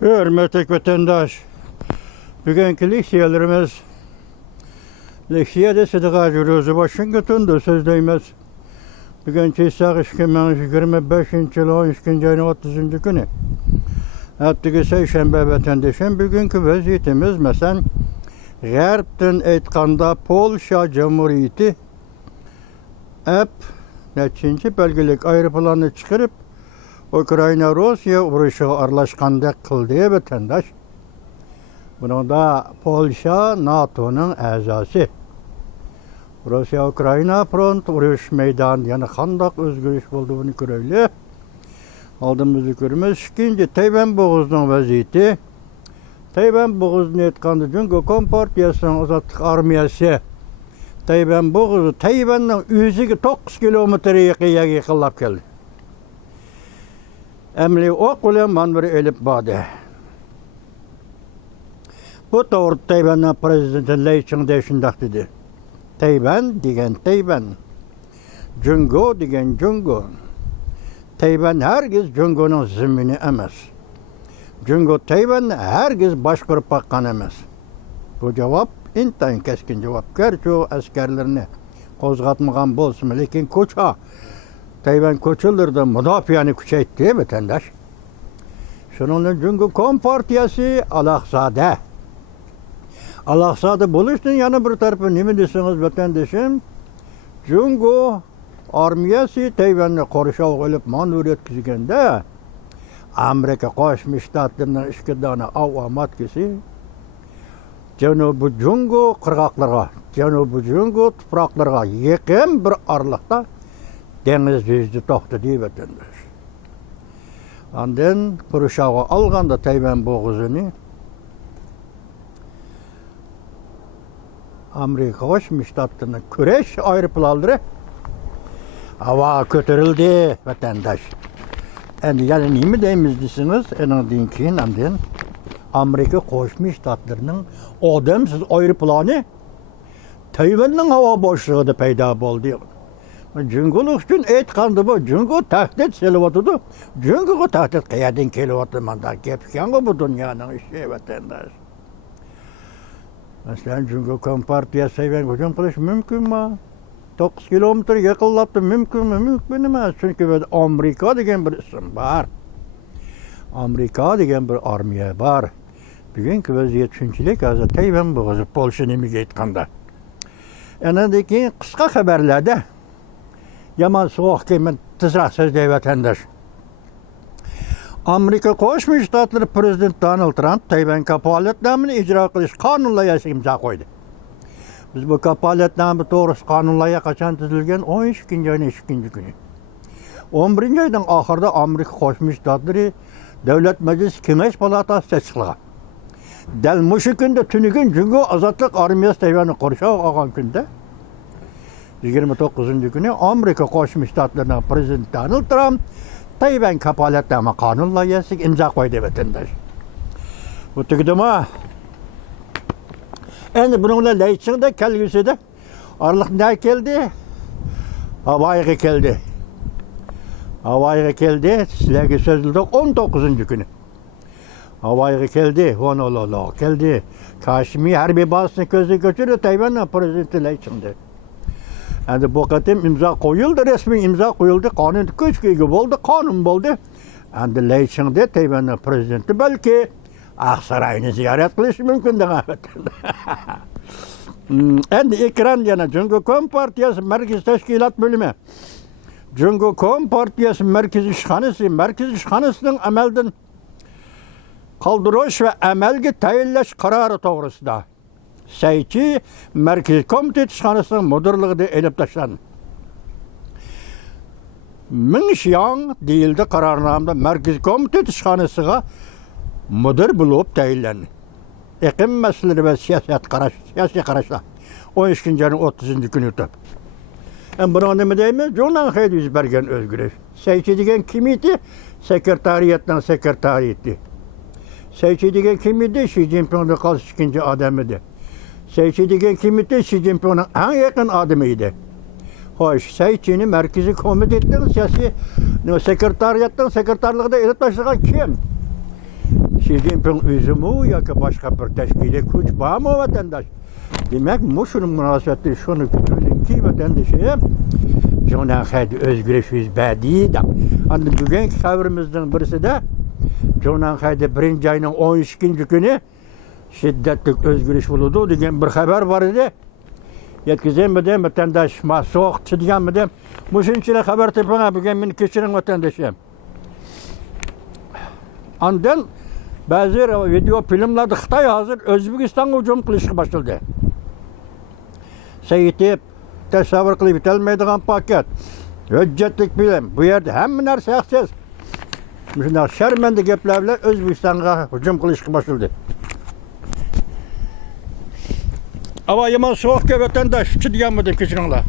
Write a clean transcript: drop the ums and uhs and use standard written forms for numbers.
Hürmetli vatandaş, bugünkü leksiyalarımız leksiyada sıdığa jürüzü Washington'da sözdeyimiz. Bugünkü İsa'q 2025 yılı 12. ayın 30. günü. Hattaki seyşembe vatandaşın bugünkü vaziyetimiz mesela G'arbdan aytganda Polşa Cumhuriyeti nechinchi belgilik aeroplanni chiqarib Ukraina Rossiya urushiga aralashgandek qildi vatandaş. Bunda Polşa NATO'nun a'zosi. Rossiya Ukraina front urush maydoni yana qandaq o'zgarish bo'ldi buni ko'raylik. Oldimizda ko'ramiz ikkinchi Tayvan bo'g'ozining vaziyati. Tayvan bo'g'ozini aytganda Jungo Kompartiyasining ozodlik armiyasi Tayvan bo'g'ozi Tayvanning o'ziga 9 kilometr yaqinlab keldi. Emli o'q bilan manbari elib bordi. Bu to'g'ri Tayvanning prezidenti Lay Ching-te shundoq dedi. Tayvan degan Tayvan, Jungo degan Jungo. Tayvan hargiz Jungoning zimini emas. Jungo Tayvanni hargiz boshqarib boqqan emas. Bu javob intayin keskin javob. Garchi askarlarni qo'zg'atmagan bo'lsin, lekin ko'cha Tayvan ko'chalarida mudofaani kuchaytirdi vatandaş. Shuningdek Jungo Kompartiyasi alahzada. Alahzada bo'lishning yana bir tarafi nima desangiz vatandoshim, Jungo armiyasi Tayvanni qo'rishoq olib manevr o'tkazganda Amerika Qo'shma Shtatlarining 2 dona avtomatkasi Janubiy Jungo qirg'oqlariga, Janubiy Jungo tuproqlariga yaqin bir oraliqda dengiz yuzida to'xtadi vatandosh. Ondan qurshoqqa olganda Tayvan bo'g'ozini Amerika Qo'shma Shtatlarining kurash aeroplanlari hava ko'tarildi vatandosh. Endi yani nima deymiz desiniz, endan keyin ondan Amerika Qo'shma Shtatlarining odamsiz aeroplani Tayvanning havo boshlig'ida paydo bo'ldi. Jungolik uchun aytganda bu Jungo tahdid selyapti. Jungoga tahdid qayerdan kelyapti? Manda gapkan bu dunyoning ishi vatandosh. Masalan, Jungo Kompartiyasi Tayvanga hujum qilish mumkinmi? 9 kilometr yaqinlabdi, mumkinmi? Mumkin emas. Chunki Amerika degan bir ism bor. Amerika degan bir armiya bor. Bugungi vaziyat shunchalik, hozir Tayvan bo'g'ozi Polsha nimaga aytganda. Endi keyin qisqa xabarlarda yaman so'q keyin tezroq so'zlay vatandosh. Amerika Qo'shma Shtatlari prezidenti Donald Trump Tayvan kafolatnomani ijro qilish qonun loyihasiga imzo qo'ydi. Biz bu kafolatnoma to'g'risida qonun loyiha qachon tuzilgan? 12-oyning 2-kuni. 11-oyning oxirida Amerika Qo'shma Shtatlari Davlat Majlisi Kengash palatasi tasdiqlagan. Dal mushu kunda tunigun Jungo ozodlik armiyasi Tayvanni qo'rshoq olgan kunda 29-kuni Amerika Qo'shma Shtatlarining prezidenti Donald Trump Tayvan kafolatnoma qonun loyihasiga imzo qo'ydi vatandosh. Bu tugdimi? Endi bunun bilan Lay Ching-te kelgusida oraliq ne keldi? Havoyiga keldi. Havoyiga keldi. Sizlarga so'zildi 19-kuni. Havoyiga keldi. Honolulu keldi. Kashmir harbiy bazasini ko'zdan ko'chirdi Tayvanning prezidenti Lay Ching-te. Endi bu qatim imzo qo'yildi, rasmiy imzo qo'yildi, qonun kuchga ega bo'ldi, qonun bo'ldi. Endi Lay Ching-te Tayvanning prezidenti balki Aqsaroyni ziyorat qilish mumkin degan. Endi ekran yana Jungo Kompartiyasi markaziy tashkilot bo'limi. Jungo Kompartiyasi markaziy ishxonasining amaldan qoldirish va amalga tayinlash qarori to'g'risida Saychi markaziy komitet ishxonasining mudirligida elib tashlandi. Ming Xiang deyildi qarornomada markaziy komitet ishxonasiga mudir bo'lib tayinlandi. Iqlim masalalari va siyosiy qarashlar 12-ayning 30-kuni o'tib. Buni nima deymiz? Jondan yuz bergan o'zgarish. Saychi degan kim edi? Sekretariatning sekretariyati. Saychi degan kim edi? Xi Jinpingning qolsiz ikkinchi odam edi. Saychi degan kim edi? Xi Jinpingning eng yaqin odami edi. Xo'sh, Saychining markaziy komitetning siyosiy sekretariatning sekretarligida elib tashlagan kim? Xi Jinping özü mü yoki boshqa bir tashkiliy kuch bormi vatandosh? Demak, şunun münasebeti şunu ki vatandaşım Jonan Haydi özgürlüş yüz bədiydi. Anda bugünkü xəbərimizdən birisi də Jonan Haydi 1-ci ayının 12-ci günü şiddetlik özgürlüş buludu degan bir xəbər var idi. Yetkizem dedim vatandaş ma soğukçu degan dedim. Muşunçiler xəbər tepene bugün beni keçirin vatandaşım. Andan bazı video filmlerde Xitay hazır Özbekistan'a hücum qilishga başladı. Seyitip tasavvur qilib bitilmaydigan paket. Hüccetlik bilim. Bu yerde hamma narsa haqsiz. Shunday sharmanda gaplar bilan O'zbekistonga hujum qilishga başladı. Ama yaman soğuk ki vatandaş, çi degan dedim kechiringlar.